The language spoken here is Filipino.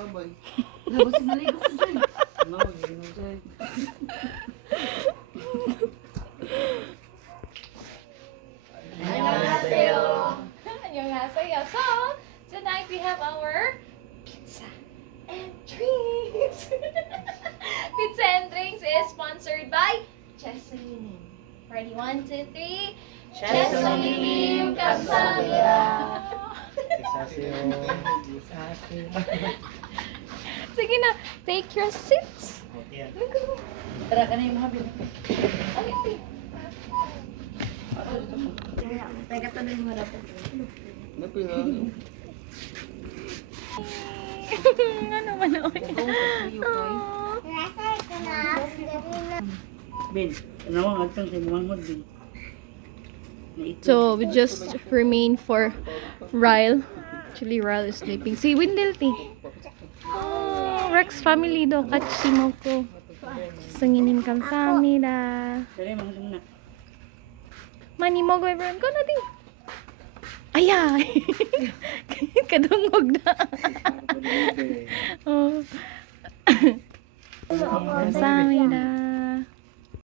sabay. Labas si naligo ko dyan. Ano, yun dyan. Annyeonghaseyo. Annyeonghaseyo. So, tonight we have our pizza and drinks. Pizza and drinks is sponsored by Chesolim. Ready? 1, 2, 3. Chesolim 감사합니다. Sige na, take your seats. Tara ka na yung mga bibig. Okay. Teka, tanong mo na po. Napila. Ano man ako? Ben, ano mo agtang sa mga mod Ben? So, we just remain for Ryle. Actually, Ryle is sleeping. Si Wendell, ti. Oh, Rex family do. Kachimo ko. Sanginim kamsamida. Dali mga muna. Mani mo, everyone ko na, ti. Ayay! Kadungog na. Oh. Kamsamida.